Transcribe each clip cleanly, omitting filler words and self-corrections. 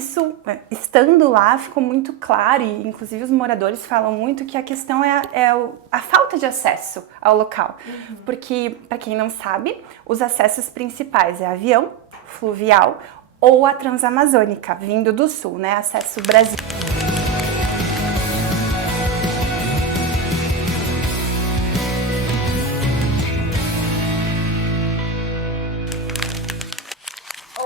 isso, estando lá, ficou muito claro, e inclusive os moradores falam muito que a questão é a falta de acesso ao local. Porque, para quem não sabe, os acessos principais é avião, fluvial ou a transamazônica, vindo do sul, né? Acesso Brasil.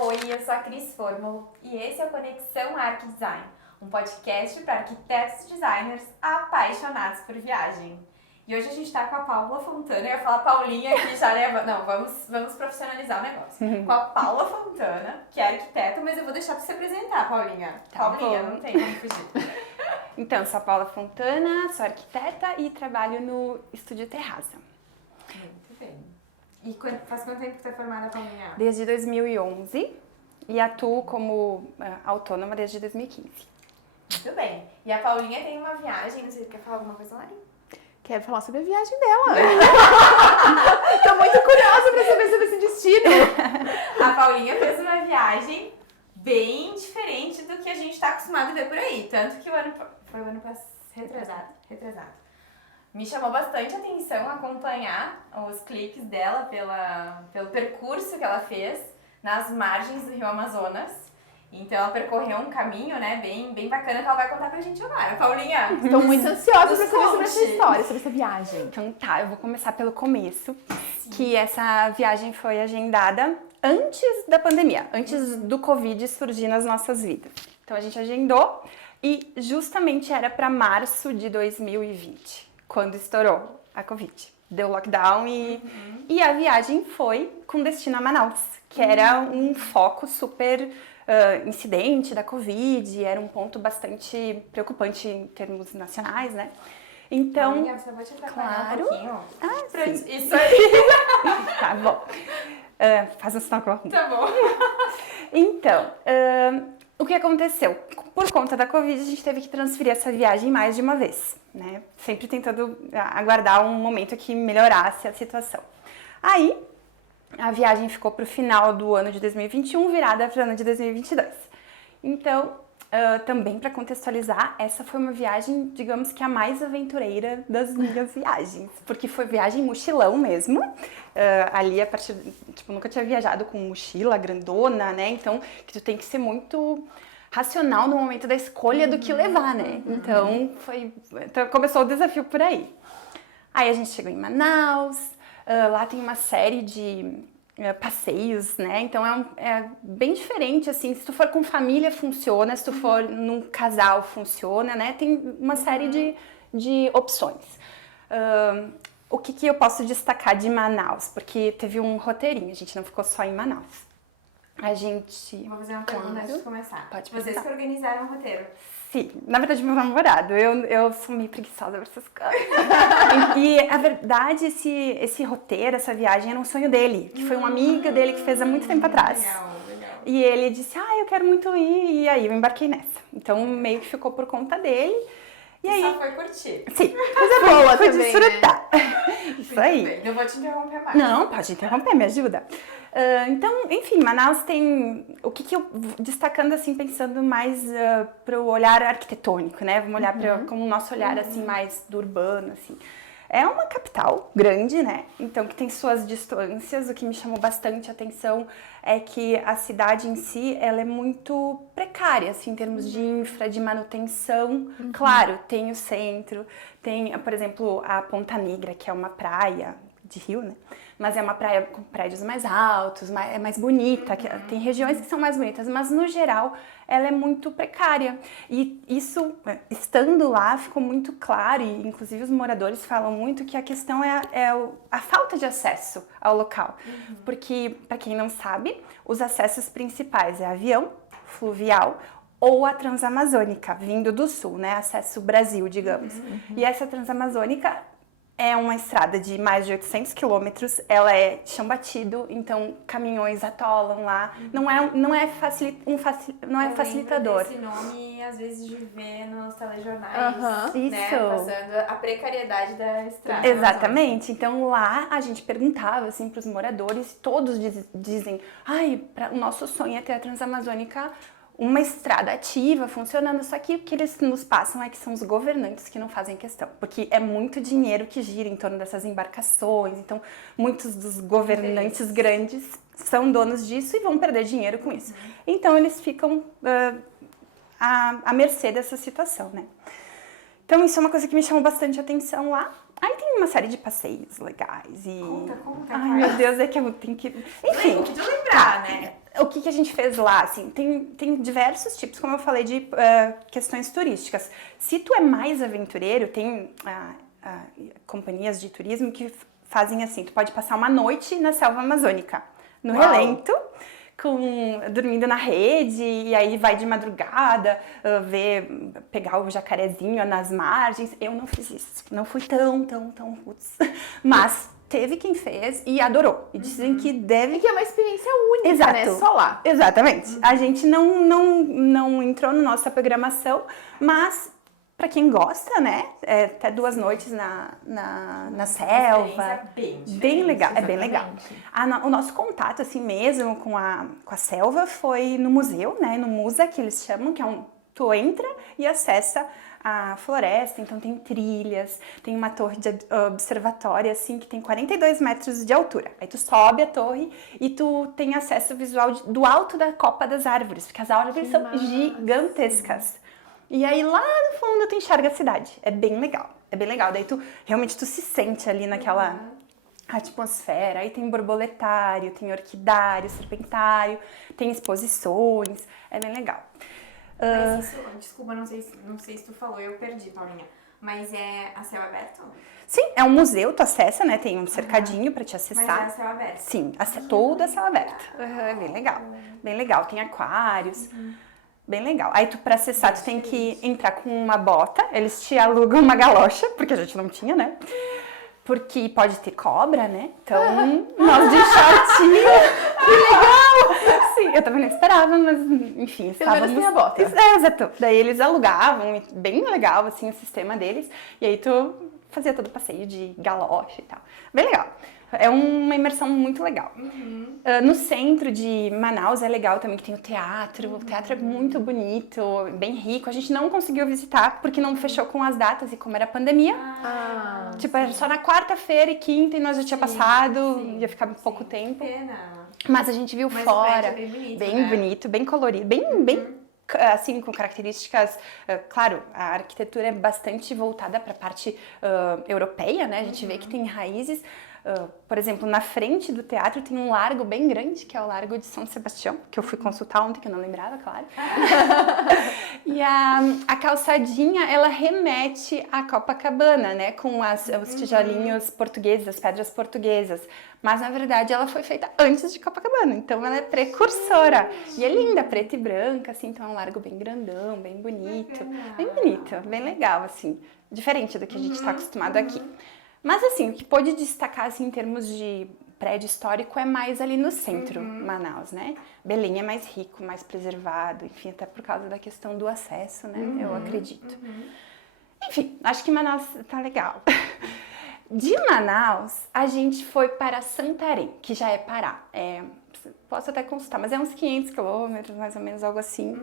Oi, eu sou a Cris Formulo e esse é o Conexão Arc Design, um podcast para arquitetos e designers apaixonados por viagem. E hoje a gente tá com a Paula Fontana, eu ia falar Paulinha aqui já, né? Não, vamos profissionalizar o negócio. Com a Paula Fontana, que é arquiteta, mas eu vou deixar pra você apresentar, Paulinha. Paulinha, não tem como fugir. Então, sou a Paula Fontana, sou arquiteta e trabalho no Estúdio Terraza. Muito bem. E faz quanto tempo que você é formada, Paulinha? Desde 2011 e atuo como autônoma desde 2015. Muito bem. E a Paulinha tem uma viagem, não sei se quer falar alguma coisa, Lari? Quero falar sobre a viagem dela. Tô muito curiosa pra saber sobre esse destino. A Paulinha fez uma viagem bem diferente do que a gente tá acostumado a ver por aí. Tanto que foi o ano passado, retrasado. Me chamou bastante atenção acompanhar os clipes dela pelo percurso que ela fez nas margens do Rio Amazonas. Então ela percorreu um caminho, né, bem bacana que ela vai contar pra gente agora. Paulinha, Tô muito ansiosa pra saber sobre conte. essa história, sobre essa viagem. Então tá, eu vou começar pelo começo, que essa viagem foi agendada antes da pandemia, antes do Covid surgir nas nossas vidas. Então a gente agendou e justamente era para março de 2020, quando estourou a Covid. Deu lockdown e a viagem foi com destino a Manaus, que era um foco super incidente da Covid, era um ponto bastante preocupante em termos nacionais, né? Então, Paulinha, você vai te atrapalhar um pouquinho? sim. Isso aí. Tá bom. Faz um sinal com a mão. Tá bom. Então, o que aconteceu? Por conta da Covid, a gente teve que transferir essa viagem mais de uma vez, né? Sempre tentando aguardar um momento que melhorasse a situação. Aí, a viagem ficou para o final do ano de 2021, virada para o ano de 2022. Então, também para contextualizar, essa foi uma viagem, digamos que a mais aventureira das minhas viagens, porque foi viagem mochilão mesmo. Ali, a partir, tipo, nunca tinha viajado com mochila grandona, né? Então, que tu tem que ser muito racional no momento da escolha do que levar, né? Então, começou o desafio por aí. Aí a gente chegou em Manaus. Lá tem uma série de passeios, né? Então é bem diferente, assim. Se tu for com família, funciona. Se tu for num casal, funciona, né? Tem uma série de opções. O que eu posso destacar de Manaus? Porque teve um roteirinho, a gente não ficou só em Manaus. A gente... Vou fazer uma pergunta antes de começar. Pode Vocês perguntar. que organizaram o roteiro. Sim, na verdade meu namorado, eu sou meio preguiçosa por essas coisas. E a verdade, esse roteiro, essa viagem era um sonho dele, que foi uma amiga dele que fez há muito tempo atrás. Legal. E ele disse, eu quero muito ir, e aí eu embarquei nessa. Então meio que ficou por conta dele. E aí, Só foi curtir. sim, Coisa boa fui também, desfrutar. Isso aí. Muito bem. Não vou te interromper mais. Não, pode interromper, me ajuda. Então, enfim, Manaus tem... O que eu... Destacando, assim, pensando mais para o olhar arquitetônico, né? Vamos olhar como o nosso olhar, assim, mais do urbano, assim. É uma capital grande, né? Então, que tem suas distâncias. O que me chamou bastante atenção é que a cidade em si, ela é muito precária, assim, em termos de infra, de manutenção. Claro, tem o centro, tem, por exemplo, a Ponta Negra, que é uma praia de rio, né? Mas é uma praia com prédios mais altos, é mais bonita, tem regiões que são mais bonitas, mas no geral ela é muito precária. E isso, estando lá, ficou muito claro, e inclusive os moradores falam muito que a questão é a falta de acesso ao local. Porque, para quem não sabe, os acessos principais é avião, fluvial ou a transamazônica, vindo do sul, né? Acesso Brasil, digamos. E essa transamazônica é uma estrada de mais de 800 quilômetros, ela é chão batido, então caminhões atolam lá, não é facilitador. Esse nome, às vezes, de ver nos telejornais, né? Isso. Passando a precariedade da estrada. Exatamente, então lá a gente perguntava assim para os moradores, todos dizem, o nosso sonho é ter a Transamazônica uma estrada ativa funcionando, só que o que eles nos passam é que são os governantes que não fazem questão, porque é muito dinheiro que gira em torno dessas embarcações, então muitos dos governantes grandes são donos disso e vão perder dinheiro com isso. Então eles ficam à mercê dessa situação, né? Então isso é uma coisa que me chamou bastante atenção lá. Aí tem uma série de passeios legais e... Conta. Ai, meu Deus, é que eu tenho que... Enfim. Tem que lembrar, né? O que a gente fez lá, assim, tem diversos tipos, como eu falei, de questões turísticas. Se tu é mais aventureiro, tem companhias de turismo que fazem assim, tu pode passar uma noite na selva amazônica, no relento, dormindo na rede, e aí vai de madrugada, pegar o jacarezinho nas margens. Eu não fiz isso, não fui tão roots, mas teve quem fez e adorou. E dizem que deve... E que é uma experiência única, Exato. né? Só lá. Exatamente. A gente não entrou na nossa programação, mas pra quem gosta, né? Até 2 noites na selva. Bem legal, é bem legal. O nosso contato, assim mesmo, com a selva foi no museu, né? No Musa, que eles chamam, que é tu entra e acessa a floresta, então tem trilhas, tem uma torre de observatório, assim, que tem 42 metros de altura. Aí tu sobe a torre e tu tem acesso visual do alto da copa das árvores, porque as árvores são gigantescas. E aí lá no fundo tu enxerga a cidade. É bem legal, é bem legal. Daí tu realmente tu se sente ali naquela atmosfera. Aí tem borboletário, tem orquidário, serpentário, tem exposições, é bem legal. Mas isso, desculpa, não sei se tu falou, eu perdi, Paulinha. Mas é a céu aberto? Sim, é um museu, tu acessa, né? Tem um cercadinho pra te acessar. Mas é a céu aberto? Sim, toda a céu aberto. É bem legal, bem legal. Tem aquários, bem legal. Aí tu, pra acessar, tu tem que entrar com uma bota, eles te alugam uma galocha, porque a gente não tinha, né? Porque pode ter cobra, né? Então, nós de shortinho. Que legal! Sim, eu também não esperava, mas enfim, estávamos... Pelo menos tem a bota. Exato. Daí eles alugavam, bem legal, assim, o sistema deles. E aí tu fazia todo o passeio de galocha e tal. Bem legal. É uma imersão muito legal. No centro de Manaus é legal também, que tem o teatro. O teatro é muito bonito, bem rico. A gente não conseguiu visitar porque não fechou com as datas e como era pandemia. Tipo, era só na quarta-feira e quinta e nós já tinha passado, ia ficar pouco tempo. Pena. Mas a gente viu fora. O prédio é bem bonito, bem né? bonito, bem colorido, bem assim, com características, claro, a arquitetura é bastante voltada para a parte europeia, né? A gente vê que tem raízes. Por exemplo, na frente do teatro tem um largo bem grande, que é o Largo de São Sebastião, que eu fui consultar ontem, que eu não lembrava, claro. E a calçadinha, ela remete à Copacabana, né? Com os tijolinhos portugueses, as pedras portuguesas. Mas, na verdade, ela foi feita antes de Copacabana, então ela é precursora. E é linda, preta e branca, assim, então é um largo bem grandão, bem bonito. Bem bonito, bem legal, assim. Diferente do que a gente está acostumado aqui. Mas assim, o que pode destacar assim, em termos de prédio histórico é mais ali no centro, Manaus, né? Belém é mais rico, mais preservado, enfim, até por causa da questão do acesso, né? Eu acredito. Enfim, acho que Manaus tá legal. De Manaus, a gente foi para Santarém, que já é Pará. Posso até consultar, mas é uns 500 quilômetros, mais ou menos, algo assim.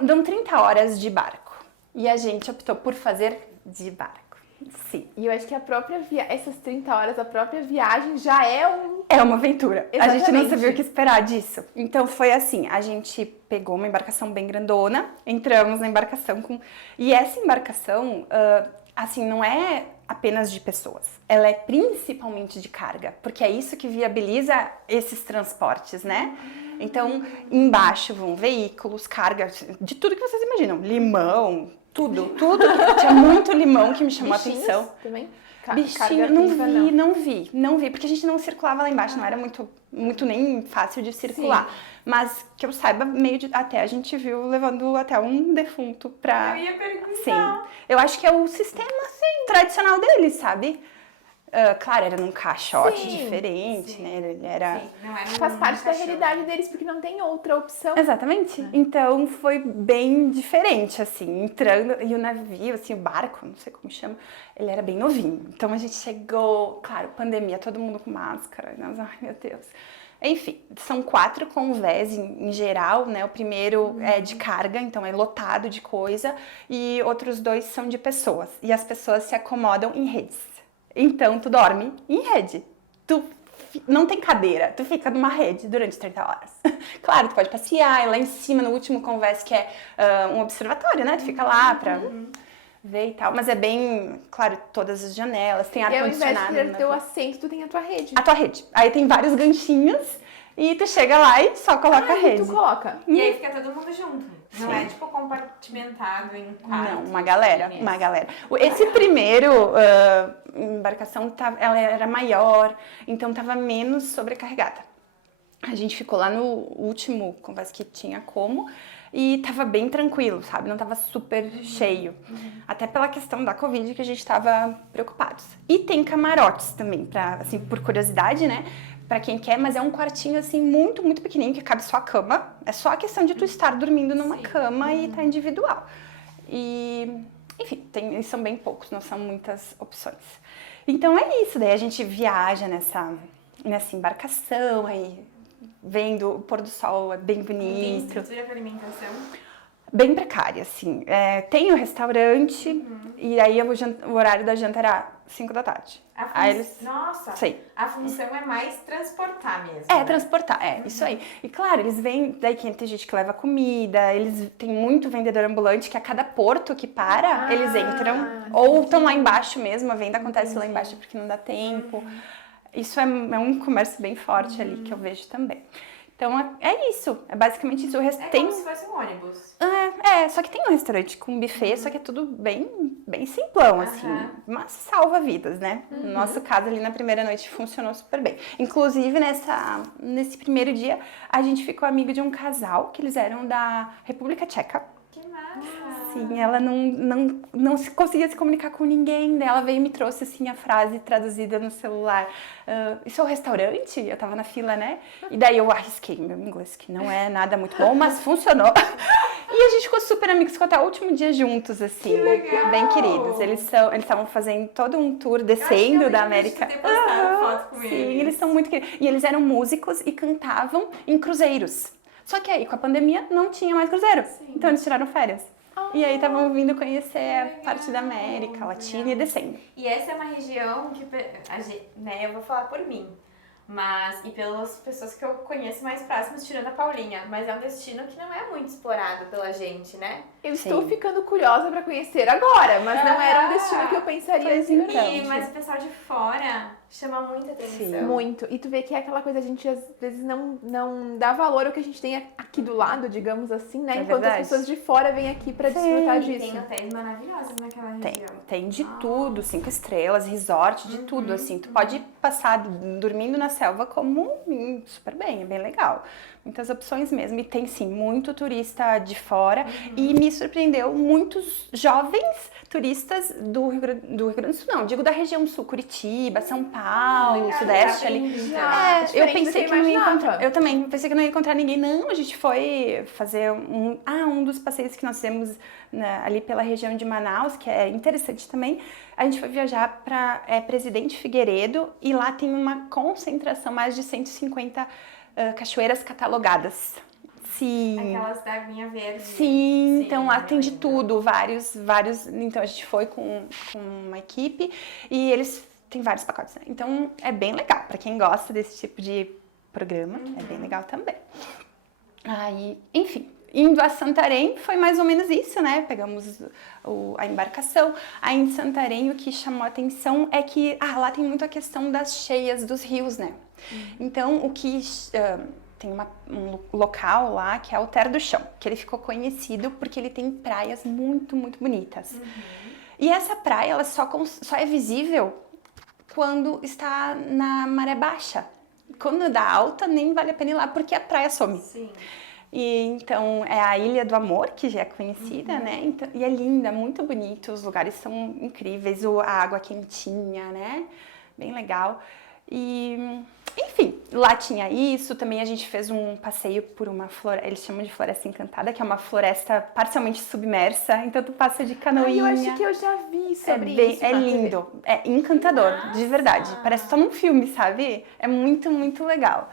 Dão 30 horas de barco. E a gente optou por fazer de barco. Sim. E eu acho que essas 30 horas, a própria viagem já é É uma aventura. Exatamente. A gente não sabia o que esperar disso. Então foi assim, a gente pegou uma embarcação bem grandona, entramos na embarcação E essa embarcação, assim, não é apenas de pessoas. Ela é principalmente de carga, porque é isso que viabiliza esses transportes, né? Então, embaixo vão veículos, carga, de tudo que vocês imaginam. Limão, tudo. Tinha muito limão que me chamou a atenção. Também? Bichinho, não vi, porque a gente não circulava lá embaixo, não era muito nem fácil de circular. Sim. Mas que eu saiba, até a gente viu levando até um defunto pra... Eu ia perguntar. Sim. Eu acho que é o sistema, tradicional deles, sabe? Claro, era num caixote diferente, né? Ele era... Faz parte da realidade deles, porque não tem outra opção. Exatamente. Então, foi bem diferente, assim, entrando... E o navio, assim, o barco, não sei como chama, ele era bem novinho. Então, a gente chegou... Claro, pandemia, todo mundo com máscara. Nós, ai, meu Deus. Enfim, são 4 convés em geral, né? O primeiro é de carga, então é lotado de coisa, e outros 2 são de pessoas. E as pessoas se acomodam em redes. Então, tu dorme em rede. Tu não tem cadeira, tu fica numa rede durante 30 horas. Claro, tu pode passear, e lá em cima, no último convés, que é um observatório, né? Tu fica lá pra ver e tal. Mas é bem, claro, todas as janelas, tem ar-condicionado. E ao invés de ter teu assento, tu tem a tua rede. A tua rede. Aí tem vários ganchinhos e tu chega lá e só coloca a E rede. tu coloca. E aí fica todo mundo junto. Não Sim. é tipo compartimentado em quartos. Não, uma galera, pequenos. uma galera. Esse primeiro embarcação, ela era maior, então tava menos sobrecarregada. A gente ficou lá no último convés que tinha como e tava bem tranquilo, sabe? Não tava super cheio. Até pela questão da Covid que a gente tava preocupados. E tem camarotes também, pra, assim, por curiosidade, né? Pra quem quer, mas é um quartinho assim muito, muito pequenininho que cabe só a cama. É só a questão de tu estar dormindo numa cama e tá individual. E, enfim, são bem poucos, não são muitas opções. Então é isso, daí a gente viaja nessa embarcação, aí vendo o pôr do sol, é bem Tem bonito. estrutura para alimentação. Bem precária, assim. Tem o restaurante, e aí o horário da janta era 5 da tarde. Aí eles... Nossa, Sei. a função é mais transportar mesmo. É, né? transportar, isso aí. E claro, eles vêm, daí tem gente que leva comida, eles tem muito vendedor ambulante que a cada porto que para, eles entram. Ou estão lá embaixo mesmo, a venda acontece lá embaixo porque não dá tempo. Isso é um comércio bem forte ali que eu vejo também. Então é isso, é basicamente isso. É como se fosse um ônibus. Só que tem um restaurante com buffet, só que é tudo bem simplão, assim, mas salva vidas, né? No nosso caso, ali na primeira noite, funcionou super bem. Inclusive, nesse primeiro dia, a gente ficou amigo de um casal, que eles eram da República Tcheca. Que massa! Sim, ela não conseguia se comunicar com ninguém, daí ela veio e me trouxe, assim, a frase traduzida no celular. Isso é um restaurante? Eu tava na fila, né? E daí eu arrisquei meu inglês, que não é nada muito bom, mas funcionou. E a gente ficou super amigos, ficou até o último dia juntos, assim. Que legal! Bem queridos. Eles estavam fazendo todo um tour descendo da América. Eu acho que eu lembro de ter postado foto com Sim, eles. eles são muito queridos. E eles eram músicos e cantavam em cruzeiros. Só que aí, com a pandemia, não tinha mais cruzeiro. Então eles tiraram férias. E aí estavam vindo conhecer a parte da América Latina e descendo. E essa é uma região que, né, eu vou falar por mim, e pelas pessoas que eu conheço mais próximas, tirando a Paulinha, mas é um destino que não é muito explorado pela gente, né? Eu estou ficando curiosa pra conhecer agora, mas não era um destino que eu pensaria Pois assim. então. Mas o pessoal de fora chama muita atenção. Muito. E tu vê que é aquela coisa, a gente às vezes não dá valor ao que a gente tem aqui do lado, digamos assim, né? Enquanto verdade. as pessoas de fora vêm aqui pra desfrutar E disso. tem hotéis maravilhosos naquela região. Tem de tudo, 5 estrelas, resort, de tudo, assim. Tu pode passar dormindo na selva como super bem, é bem legal. Muitas opções mesmo. E tem, sim, muito turista de fora. E me surpreendeu muitos jovens turistas do Rio Grande do Sul, não, digo da região sul, Curitiba, São Paulo, Sudeste ali. Eu pensei que não ia encontrar. Eu também pensei que não ia encontrar ninguém. Não, a gente foi fazer um dos passeios que nós temos ali pela região de Manaus, que é interessante também. A gente foi viajar para Presidente Figueiredo e lá tem uma concentração, mais de 150 cachoeiras catalogadas. Sim. Aquelas da aguinha verde. Sim, então lá tem de lindo. tudo, vários. Então a gente foi com uma equipe e eles têm vários pacotes, né? Então é bem legal, para quem gosta desse tipo de programa, é bem legal também. Aí, enfim, indo a Santarém foi mais ou menos isso, né? Pegamos a embarcação. Aí em Santarém o que chamou a atenção é que lá tem muito a questão das cheias dos rios, né? Então o que tem um local lá que é o Terra do Chão, que ele ficou conhecido porque ele tem praias muito, muito bonitas. E essa praia ela só é visível quando está na maré baixa. Quando dá alta, nem vale a pena ir lá porque a praia some. Sim. E então é a Ilha do Amor, que já é conhecida, né? Então, e é linda, muito bonito, os lugares são incríveis, a água quentinha, né? Bem legal. E, enfim, lá tinha isso, também a gente fez um passeio por uma floresta, eles chamam de Floresta Encantada, que é uma floresta parcialmente submersa, então tu passa de canoinha. Eu acho que eu já vi sobre isso. É lindo, é encantador, de verdade, parece só num filme, sabe? É muito, muito legal.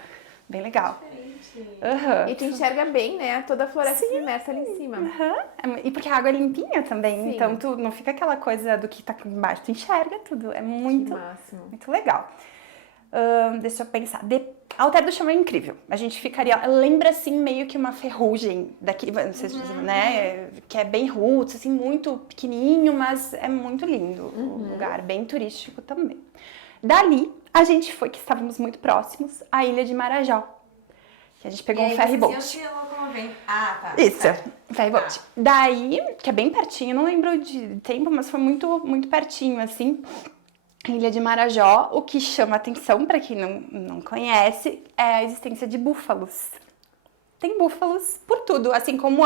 bem legal. Diferente. Aham. E tu enxerga bem, né? Toda a floresta submersa ali em cima. Aham. E porque a água é limpinha também, Sim. então tu não fica aquela coisa do que tá aqui embaixo, tu enxerga tudo, é Que muito, máximo. muito legal. Deixa eu pensar. Alter do Chão é incrível. A gente ficaria. Lembra assim meio que uma ferrugem daqui, não sei se né? Que é bem roots, assim, muito pequenininho, mas é muito lindo o lugar, bem turístico também. Dali, a gente foi, que estávamos muito próximos, à Ilha de Marajó. Que a gente pegou um ferry boat. Tá. Isso, Certo. ferry boat. Daí, que é bem pertinho, não lembro de tempo, mas foi muito, muito pertinho, assim. Ilha de Marajó, o que chama atenção para quem não conhece é a existência de búfalos. Tem búfalos por tudo, assim como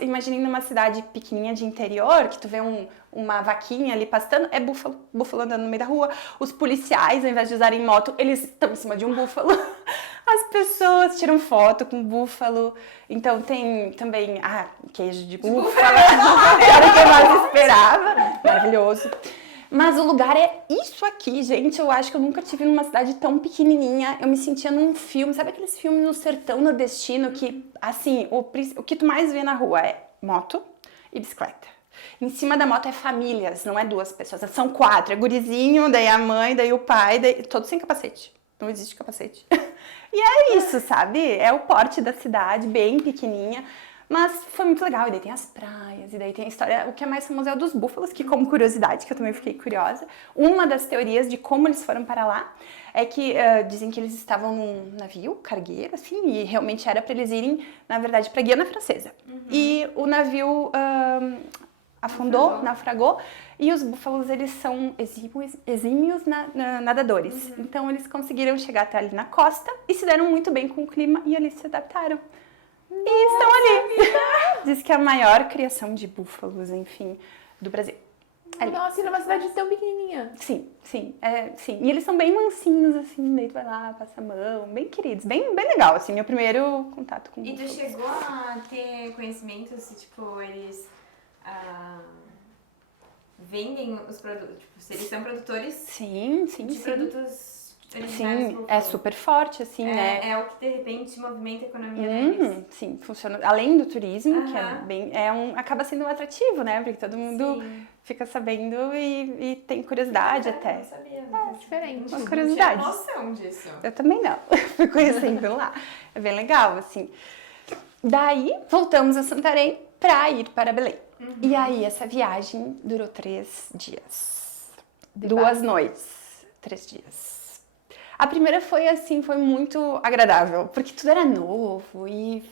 imagine numa cidade pequenininha de interior, que tu vê uma vaquinha ali pastando, é búfalo andando no meio da rua. Os policiais, ao invés de usarem moto, eles estão em cima de um búfalo. As pessoas tiram foto com búfalo. Então tem também queijo de búfalo, era o que eu mais esperava. Maravilhoso. Mas o lugar é isso aqui, gente. Eu acho que eu nunca tive numa cidade tão pequenininha. Eu me sentia num filme, sabe aqueles filmes no sertão nordestino que, assim, o que tu mais vê na rua é moto e bicicleta. Em cima da moto é famílias, não é 2 pessoas, são 4. É gurizinho, daí a mãe, daí o pai, daí, todos sem capacete. Não existe capacete. E é isso, sabe? É o porte da cidade, bem pequenininha. Mas foi muito legal, e daí tem as praias, e daí tem a história, o que é mais famoso é o dos búfalos, que como curiosidade, que eu também fiquei curiosa, uma das teorias de como eles foram para lá é que dizem que eles estavam num navio cargueiro, assim, e realmente era para eles irem, na verdade, para Guiana Francesa. E o navio afundou, naufragou, e os búfalos, eles são exímios nadadores. Então eles conseguiram chegar até ali na costa e se deram muito bem com o clima e ali se adaptaram. E estão ali. Diz que é a maior criação de búfalos, enfim, do Brasil. Ali. Nossa, e numa cidade tão pequenininha. Sim. sim. E eles são bem mansinhos, assim, daí tu vai lá, passa a mão, bem queridos, bem legal, assim, meu primeiro contato com búfalos. E tu chegou a ter conhecimento se, tipo, eles vendem os produtos, tipo, se eles são produtores Sim. produtos originais Sim, búfalos. é super forte, assim, né? É o que, de repente, movimenta a economia deles. Sim, funciona. Além do turismo, que é Aham. bem. Acaba sendo um atrativo, né? Porque todo mundo Sim. fica sabendo e tem curiosidade até. Não sabia. Diferente. Uma curiosidade. Não tinha noção disso. Eu também não. Fui conhecendo lá. É bem legal, assim. Daí, voltamos a Santarém pra ir para Belém. E aí, essa viagem durou 3 dias. 2 noites. 3 dias. A primeira foi assim, foi muito agradável, porque tudo era novo e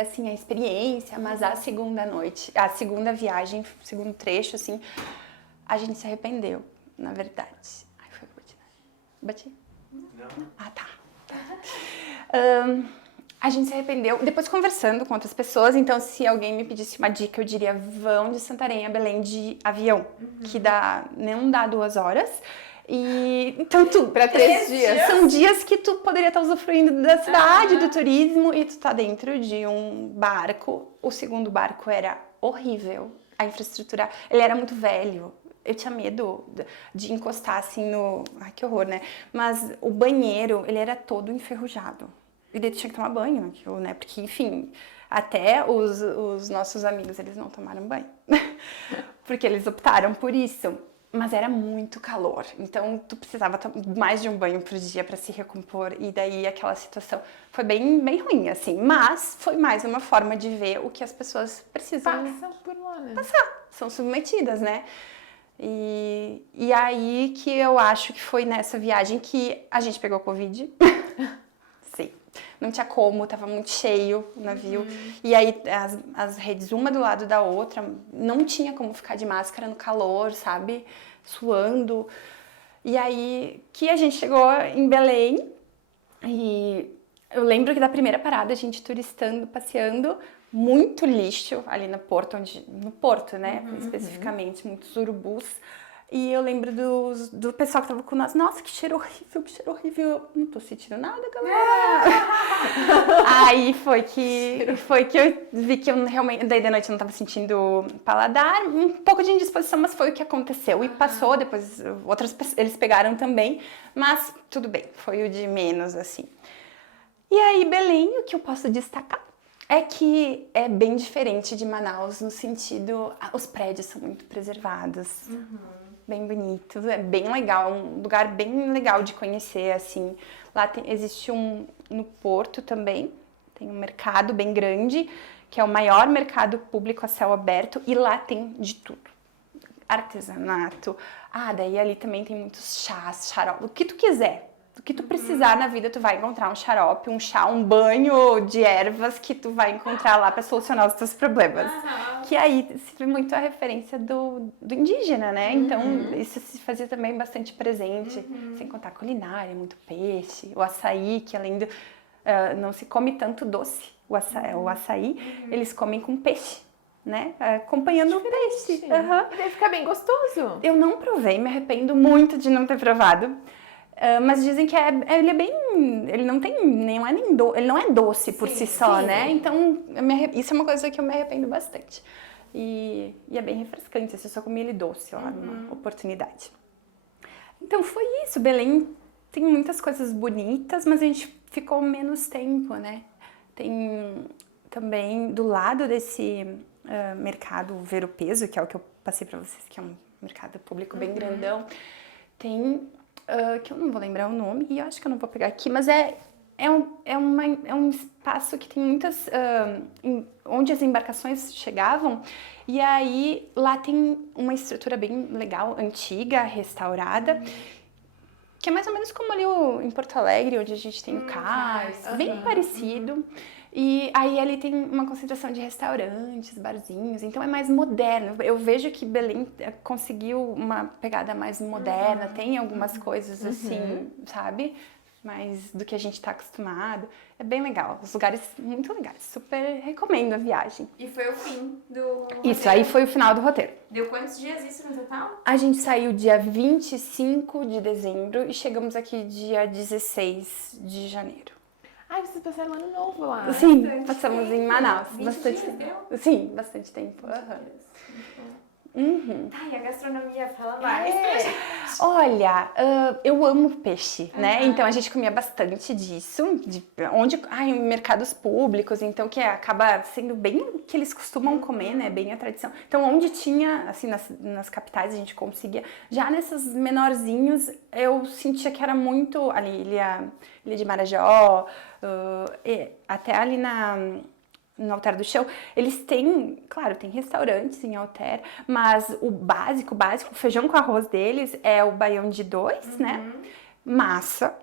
assim, a experiência, mas a segunda noite, a segunda viagem, o segundo trecho, assim, a gente se arrependeu, na verdade. Ai, foi bati, né? Bati? Não. Ah, tá. A gente se arrependeu, depois conversando com outras pessoas, então se alguém me pedisse uma dica, eu diria, vão de Santarém a Belém de avião, que não dá 2 horas. E então para 3 dias. São dias que tu poderia estar usufruindo da cidade, do turismo, e tu tá dentro de um barco. O segundo barco era horrível. A infraestrutura, ele era muito velho. Eu tinha medo de encostar assim no... Ai, que horror, né? Mas o banheiro, ele era todo enferrujado. E daí tu tinha que tomar banho naquilo, né? Porque, enfim, até os nossos amigos, eles não tomaram banho. Porque eles optaram por isso. Mas era muito calor, então tu precisava mais de um banho por dia para se recompor, e daí aquela situação foi bem ruim, assim, mas foi mais uma forma de ver o que as pessoas precisam Passam por lá, né? são submetidas, né? E aí que eu acho que foi nessa viagem que a gente pegou Covid. Sim. Não tinha como, tava muito cheio o navio. E aí as redes, uma do lado da outra, não tinha como ficar de máscara no calor, sabe? Suando. E aí que a gente chegou em Belém e eu lembro que da primeira parada, a gente turistando, passeando, muito lixo ali no porto, no porto, né? Especificamente, muitos urubus. E eu lembro do pessoal que tava com nós. Nossa, que cheiro horrível. Eu não tô sentindo nada, galera. Aí foi que eu vi que eu realmente... Daí de noite eu não tava sentindo paladar. Um pouco de indisposição, mas foi o que aconteceu. E passou, depois outras pessoas, eles pegaram também. Mas tudo bem, foi o de menos, assim. E aí, Belém, o que eu posso destacar é que é bem diferente de Manaus no sentido, os prédios são muito preservados, bem bonitos, é bem legal, um lugar bem legal de conhecer, assim. Lá existe no Porto também, tem um mercado bem grande, que é o maior mercado público a céu aberto, e lá tem de tudo. Artesanato, daí ali também tem muitos chás, xarope, o que tu quiser. O que tu precisar na vida, tu vai encontrar um xarope, um chá, um banho de ervas que tu vai encontrar lá para solucionar os teus problemas. Que aí se muito a referência do indígena, né? Então, isso se fazia também bastante presente, sem contar culinária, muito peixe, o açaí, que além do... não se come tanto doce, o açaí, eles comem com peixe. Né? Acompanhando o peixe. E deve ficar bem gostoso. Eu não provei, me arrependo muito de não ter provado. Mas dizem que ele é bem, ele não tem, ele não é doce por si só, né? Então, isso é uma coisa que eu me arrependo bastante. E é bem refrescante, eu só comi ele doce lá numa oportunidade. Então foi isso, Belém tem muitas coisas bonitas, mas a gente ficou menos tempo, né? Tem também do lado desse mercado Ver o Peso, que é o que eu passei pra vocês, que é um mercado público bem grandão, tem... que eu não vou lembrar o nome, e eu acho que eu não vou pegar aqui, mas é um espaço que tem muitas... onde as embarcações chegavam, e aí lá tem uma estrutura bem legal, antiga, restaurada, que é mais ou menos como ali em Porto Alegre, onde a gente tem o cais, bem parecido. E aí ali tem uma concentração de restaurantes, barzinhos, então é mais moderno. Eu vejo que Belém conseguiu uma pegada mais moderna, tem algumas coisas assim, sabe? Mais do que a gente tá acostumado. É bem legal, os lugares muito legais, super recomendo a viagem. E foi o fim do Isso, aí foi o final do roteiro. Deu quantos dias isso no total? A gente saiu dia 25 de dezembro e chegamos aqui dia 16 de janeiro. Ai, vocês passaram ano novo lá. Sim, Bastante passamos tempo. em Manaus. 20 Bastante dias, tempo. deu? Sim, bastante tempo. Tá, e a gastronomia, fala mais. Olha, eu amo peixe, né? Então a gente comia bastante disso, em mercados públicos, então que acaba sendo bem o que eles costumam comer, né? Bem a tradição. Então onde tinha, assim, nas capitais a gente conseguia. Já nesses menorzinhos, eu sentia que era muito ali, Ilha de Marajó, até ali no Alter do Chão, eles têm, claro, tem restaurantes em Alter, mas o básico, o feijão com arroz deles é o baião de dois, né? Massa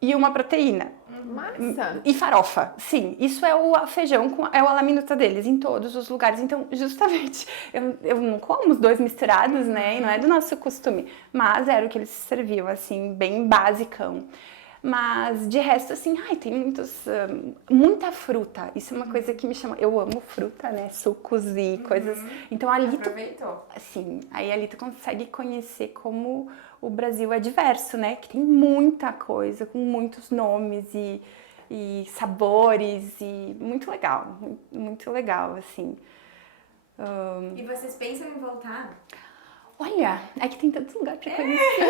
e uma proteína. Massa? E farofa, sim. Isso é o feijão, é o a la minuta deles em todos os lugares. Então, justamente, eu não como os dois misturados, né? E não é do nosso costume. Mas era o que eles serviam, assim, bem basicão. Mas de resto, assim, tem muita fruta. Isso é uma coisa que me chama. Eu amo fruta, né? Sucos e coisas. Então ali Aproveitou. Assim, aí ali tu consegue conhecer como o Brasil é diverso, né? Que tem muita coisa, com muitos nomes e sabores e muito legal, assim. E vocês pensam em voltar? Olha, é que tem tanto lugar pra conhecer.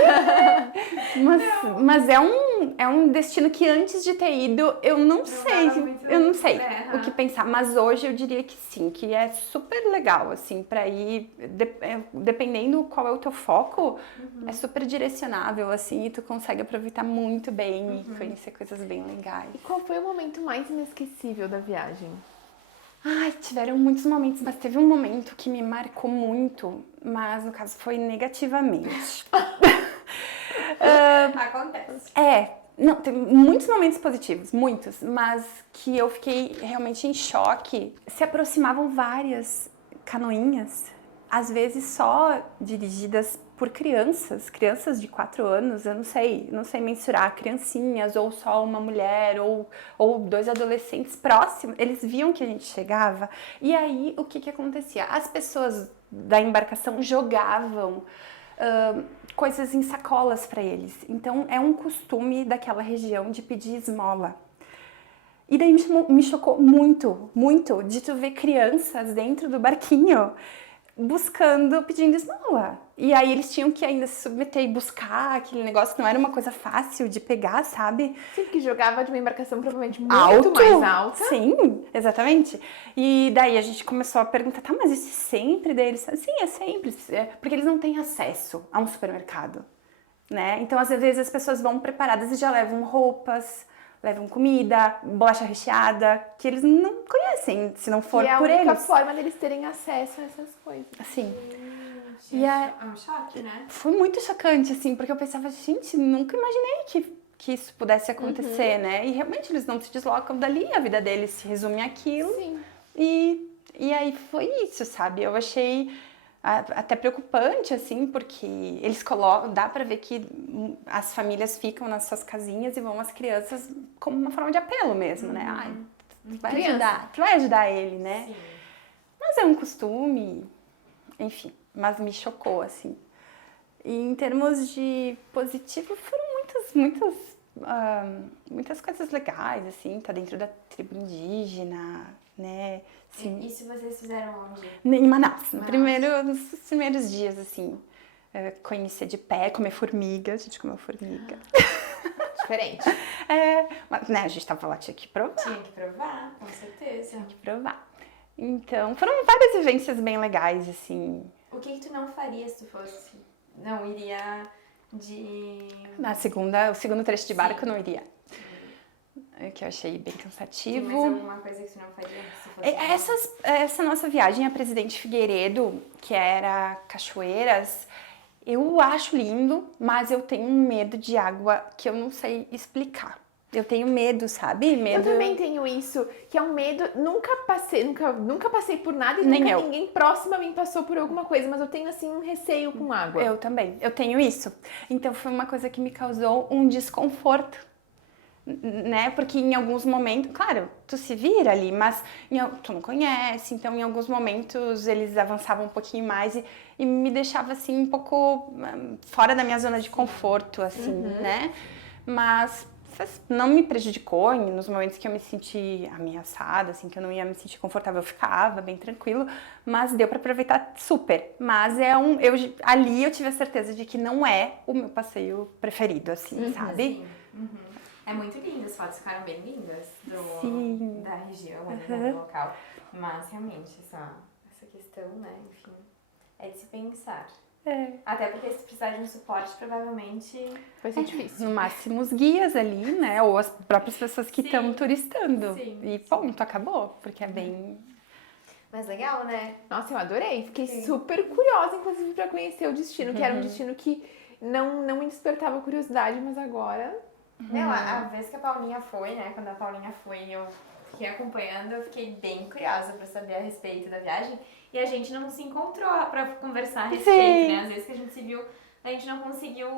Mas é um destino que antes de ter ido, eu não sei o que pensar. Mas hoje eu diria que sim, que é super legal, assim, pra ir, dependendo qual é o teu foco, é super direcionável, assim, e tu consegue aproveitar muito bem e conhecer coisas bem legais. E qual foi o momento mais inesquecível da viagem? Tiveram muitos momentos, mas teve um momento que me marcou muito, mas no caso foi negativamente. Acontece. Não, tem muitos momentos positivos, muitos, mas que eu fiquei realmente em choque. Se aproximavam várias canoinhas, às vezes só dirigidas por crianças de 4 anos, eu não sei mensurar, criancinhas, ou só uma mulher, ou 2 adolescentes próximos, eles viam que a gente chegava, e aí o que acontecia? As pessoas da embarcação jogavam coisas em sacolas para eles, então é um costume daquela região de pedir esmola. E daí me chocou muito, muito, de tu ver crianças dentro do barquinho pedindo esmola. E aí eles tinham que ainda se submeter e buscar aquele negócio, não era uma coisa fácil de pegar, sabe? Sim, que jogava de uma embarcação provavelmente muito mais alta. Sim, exatamente. E daí a gente começou a perguntar, tá, mas isso é sempre? Daí eles, sim, é sempre, porque eles não têm acesso a um supermercado, né? Então, às vezes, as pessoas vão preparadas e já levam roupas, levam comida, bolacha recheada, que eles não conhecem, se não for por eles. É a única forma deles terem acesso a essas coisas. Assim. E é um choque, né? Foi muito chocante, assim, porque eu pensava, gente, nunca imaginei que isso pudesse acontecer, né? E realmente eles não se deslocam dali, a vida deles se resume àquilo. Sim. E aí foi isso, sabe? Eu achei até preocupante, assim, porque eles colocam, dá pra ver que as famílias ficam nas suas casinhas e vão as crianças como uma forma de apelo mesmo, né? Ai, tu vai ajudar ele, né? Sim. Mas é um costume, enfim, mas me chocou, assim. E em termos de positivo, foram muitas coisas legais, assim, tá dentro da tribo indígena, né? Sim. Isso vocês fizeram onde? Em Manaus, nos primeiros dias, assim, conhecer de pé, comer formiga, a gente comeu formiga. Diferente. Mas, né, a gente tava lá, tinha que provar. Tinha que provar, com certeza. Tinha que provar. Então, foram várias vivências bem legais, assim. O que tu não faria se tu fosse? Não iria de... O segundo trecho de barco eu não iria. Que eu achei bem cansativo. Tem mais alguma coisa que tu não faria se fosse? Essa nossa viagem a Presidente Figueiredo, que era cachoeiras, eu acho lindo, mas eu tenho um medo de água que eu não sei explicar. Eu tenho medo, sabe? Eu também tenho isso, que é um medo. Nunca passei por nada e Nem nunca eu. ninguém próximo a mim passou por alguma coisa, mas eu tenho assim um receio com água. Eu também, eu tenho isso. Então foi uma coisa que me causou um desconforto, né? Porque em alguns momentos, claro, tu se vira ali, mas tu não conhece, então em alguns momentos eles avançavam um pouquinho mais e me deixava assim um pouco fora da minha zona de conforto, assim, né? Mas não me prejudicou nos momentos que eu me senti ameaçada, assim, que eu não ia me sentir confortável, eu ficava bem tranquilo, mas deu pra aproveitar super. Mas ali eu tive a certeza de que não é o meu passeio preferido, assim, sabe? Sim. É muito lindo, as fotos ficaram bem lindas da região, do local. Mas realmente, essa questão, né, enfim, é de se pensar. Até porque se precisar de um suporte, provavelmente Vai ser difícil. No máximo os guias ali, né? Ou as próprias pessoas que estão turistando. Sim, E ponto, acabou. Porque é bem... Mas legal, né? Nossa, eu adorei. Fiquei super curiosa, inclusive, pra conhecer o destino, que era um destino que não me despertava curiosidade, mas agora... Não, a vez que a Paulinha foi, né? Quando a Paulinha foi, eu fiquei acompanhando, eu fiquei bem curiosa pra saber a respeito da viagem. E a gente não se encontrou pra conversar a respeito, né? Às vezes que a gente se viu, a gente não conseguiu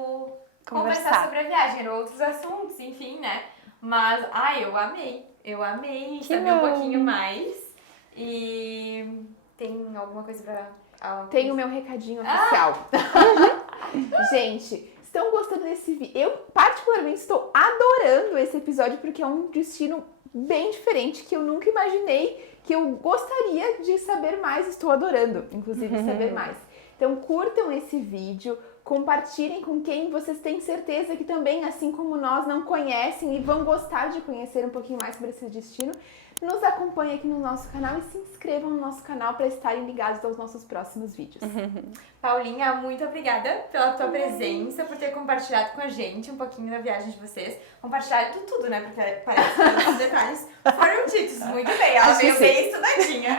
conversar sobre a viagem. Eram outros assuntos, enfim, né? Mas, eu amei. Eu amei saber um pouquinho mais. E tem alguma coisa pra... Tem o meu recadinho oficial. Gente... Estão gostando desse vídeo? Eu, particularmente, estou adorando esse episódio porque é um destino bem diferente que eu nunca imaginei, que eu gostaria de saber mais. Estou adorando, inclusive, saber mais. Então, curtam esse vídeo, compartilhem com quem vocês têm certeza que também, assim como nós, não conhecem e vão gostar de conhecer um pouquinho mais sobre esse destino. Nos acompanhem aqui no nosso canal e se inscrevam no nosso canal para estarem ligados aos nossos próximos vídeos. Paulinha, muito obrigada pela tua presença, por ter compartilhado com a gente um pouquinho da viagem de vocês. Compartilhado de tudo, né? Porque parece que os detalhes foram ditos muito bem. Ela veio bem estudadinha.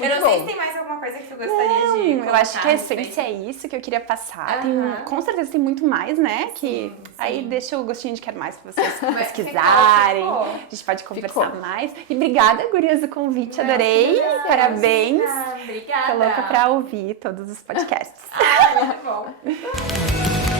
Eu não sei se tem mais alguma coisa que tu gostaria de Eu colocar acho que a a essência é respeito. isso que eu queria passar. Aham. Com certeza tem muito mais, né? Sim. Aí deixa o gostinho de quero mais pra vocês Ficou. pesquisarem. A gente pode conversar mais. E obrigada, gurias, do convite. Adorei. Parabéns. Obrigada. Tô louca pra ouvir todos os podcasts. Muito bom.